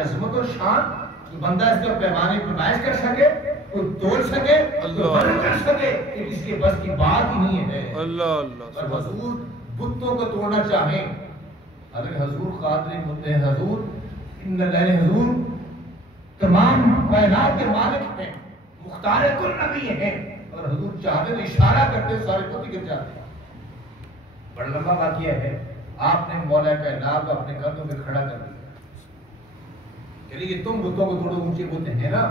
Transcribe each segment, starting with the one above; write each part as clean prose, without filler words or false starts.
کی عظمت اور شان کہ بندہ اس کا پیمانے پیمائش کر سکے، کوئی توڑ سکے، کوئی بند کر سکے، کہ اس کے بس کی بات ہی نہیں ہے۔ اللہ اللہ اور حضور بتوں کو توڑنا چاہیں، اگر حضور قادر مطلع حضور ان اللہ حضور تمام کائنات کے مالک ہیں، مختار کل نبی ہیں، اور حضور چاہتے تو اشارہ کرتے سارے بت گر جاتے ہیں۔ بڑا لمبا واقعہ ہے، آپ نے مولا کائنات کو اپنے قدموں پہ کھڑا کر دیا کہ یہ تم بتوں کو توڑو، اونچے بت ہیں نا۔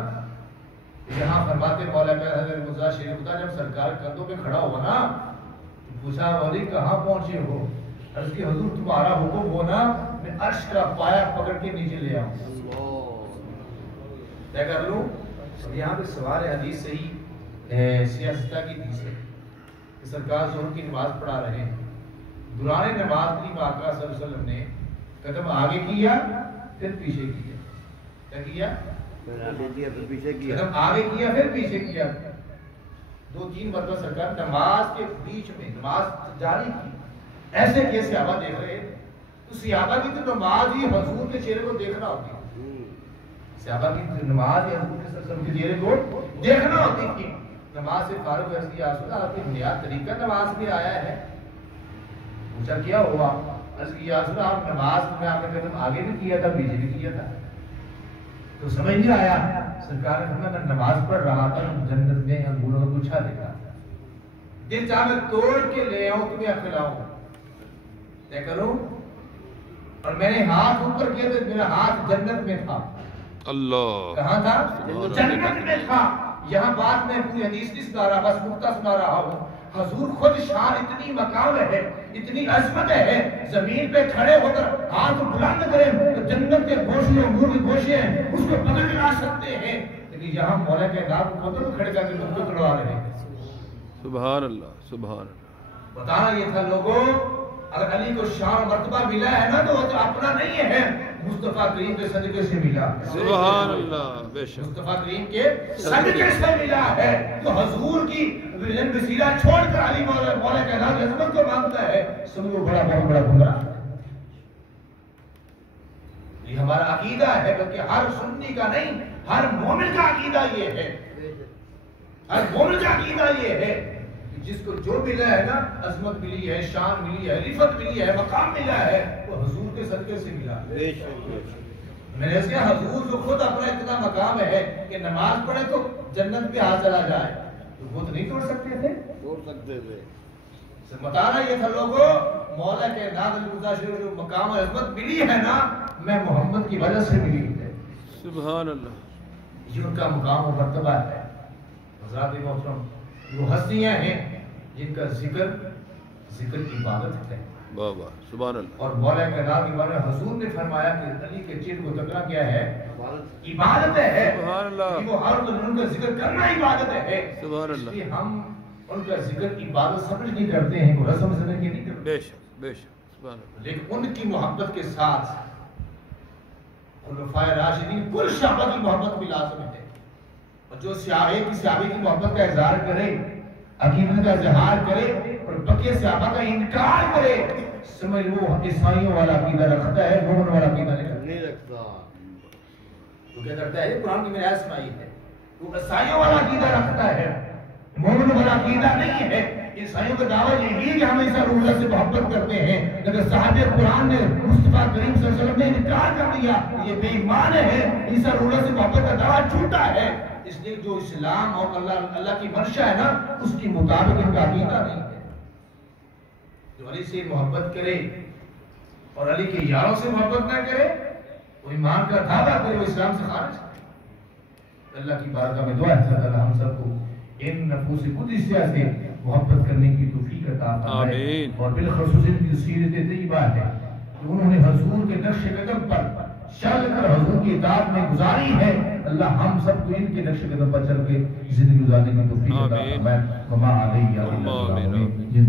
یہاں فرماتے مولا کائنات حضرت مرزا شریف خدا جب سرکار قدموں پہ کھڑا ہوا نا، پوچھا ولی کہاں پہنچے ہو؟ عرض کہ حضور تمہارا حکم ہو نا، میں عرش کا پایا پکڑ کے نیچے لے آؤں۔ کیا کر لوں؟ یہاں پہ سوال حدیث صحیح سیاستہ کی حدیث ہے کہ سرکار ظہر کی نماز پڑھا رہے ہیں، دوران نماز میں آقا صلی اللہ علیہ وسلم نے قدم آگے کیا پھر پیچھے کیا۔ کیا کیا؟ قدم آگے کیا پھر پیچھے کیا۔ 2-3 مرتبہ سرکار نماز کے بیچ میں نماز جاری کی، ایسے کہ صحابہ دیکھ رہے تھے۔ تو صحابہ کی تو نماز ہی حضور کے چہرے کو دیکھنا ہوتی ہے، صحابہ کی نماز ہی حضور کے صلی اللہ علیہ وسلم کے چہرے کو دیکھنا ہوتی تھی۔ نماز سے فارغ عرض کیا رسول اللہ آپ کی نیا طریقہ نماز میں آیا ہے؟ پوچھا کیا ہوا؟ عرض کیا رسول اللہ آپ نماز میں آپ نے قدم آگے بھی کیا تھا پیچھے بھی کیا تھا، تو سمجھ نہیں آیا۔ سرکار نے فرمایا میں نماز پڑھ رہا تھا، جنت میں انگوروں کا گچھا دیکھا تھا، دل چاہ میں توڑ کے لے آؤں تمہیں کھلاؤں، طے کروں؟ اور میں نے ہاتھ اوپر کیا تو میرا ہاتھ جنت میں تھا۔ اللہ کہاں تھا؟ جنت میں تھا۔ یہاں بات میں پوری حدیث نہیں سنا رہا، بس نقطہ سنا رہا ہوں۔ حضور خود شان اتنی مقام ہے، اتنی عظمت ہے، زمین پہ کھڑے ہو کر ہاتھ بلند کریں تو جنت کے گوشے انگور کے گوشے ہیں اس کو پکڑ کے لا سکتے ہیں، لیکن یہاں مولا کے نام کو پکڑ کھڑے کر کے ان کو تڑوا رہے ہیں۔ سبحان اللہ سبحان اللہ۔ بتانا یہ تھا لوگوں، اگر علی کو شان مرتبہ ملا ہے نا تو وہ تو اپنا نہیں ہے، مصطفیٰ کریم کے صدقے سے ملا۔ سبحان اللہ، بے شک مصطفیٰ کریم کے صدقے سے ملا ہے۔ تو حضور کی وسیلہ چھوڑ کر علی مولا کائنات عظمت کو مانگتا ہے، سمجھو بڑا بہت بڑا گمراہ ہے۔ یہ ہمارا عقیدہ ہے، بلکہ ہر سنی کا نہیں، ہر مومن کا عقیدہ یہ ہے، ہر مومن کا عقیدہ یہ ہے کہ جس کو جو ملا ہے نا، عظمت ملی ہے، شان ملی ہے، رفعت ملی ہے، مقام ملا ہے، وہ حضور کے صدقے سے ملا ہے۔ میں نے کہا حضور جو خود اپنا اتنا مقام ہے کہ نماز پڑھے تو جنت پہ ہاتھ چلا جائے، تو وہ تو نہیں توڑ سکتے تھے؟ توڑ سکتے تھے۔ بتانا یہ تھا لوگوں، مولا کے نام شریف جو مقام اور عظمت ملی ہے نا، میں محمد کی وجہ سے ملی ہے۔ سبحان اللہ۔ یہ ان کا مقام و مرتبہ ہے۔ حضرات محترم، وہ ہستیاں ہیں جن کا ذکر عبادت ہے۔ بابا سبحان اللہ۔ اور مولا کائنات کے بارے میں حضور نے فرمایا کہ علی کے چہرے کو تکنا کیا ہے؟ عبادت ہے۔ سبحان اللہ۔ کہ وہ ہر دن ان کا ذکر کرنا عبادت ہے۔ سبحان اللہ۔ اس لیے ہم ان کا ذکر عبادت سمجھ نہیں کرتے ہیں، کوئی رسم سمجھ کے نہیں کرتے، بے شک بے شک سبحان اللہ۔ لیکن ان کی محبت کے ساتھ خلفائے راشدین کل صحابہ کی محبت بھی لازم ہے۔ اور جو صحابہ کی محبت کا اظہار کرے، عقیدت کا اظہار کرے اور بقیہ صحابہ کا انکار کرے، سمجھ وہ عیسائیوں والا عقیدہ رکھتا ہے، مومن والا عقیدہ نہیں رکھتا۔ تو کیا کرتا ہے؟ قرآن کی میں نے آیت سنائی ہے، وہ عیسائیوں والا عقیدہ رکھتا ہے، مومن والا عقیدہ نہیں ہے۔ عیسائیوں کا دعویٰ یہی ہے کہ ہم عیسیٰ روح اللہ سے محبت کرتے ہیں، لیکن صحابہ قرآن نے مصطفیٰ کریم صلی اللہ علیہ وسلم نے انکار کر دیا، یہ بے ایمان ہے، عیسیٰ روح اللہ سے محبت کا دعویٰ جھوٹا ہے۔ اس لیے جو اسلام اور اللہ کی منشا ہے نا، اس کی مطابق ان کا عقیدہ نہیں ہے۔ جو علی سے محبت کرے اور علی کے یاروں سے محبت نہ کرے، وہ ایمان کا دعویٰ کرے، وہ اسلام سے خارج ہے۔ اللہ کی بارگاہ میں دعا ہے اللہ ہم سب کو ان نفوس قدسیہ سے محبت کرنے کی توفیق عطا فرمائے، اور بالخصوص ان کی سیرت طیبہ ہے کہ انہوں نے حضور کے نقش قدم پر چل کر حضور کی اطاعت میں گزاری ہے۔ اللہ ہم سب کو ان کے نقش قدم پر چل کے زندگی گزارنے کی توفیق عطا فرمائے۔ وما علیہ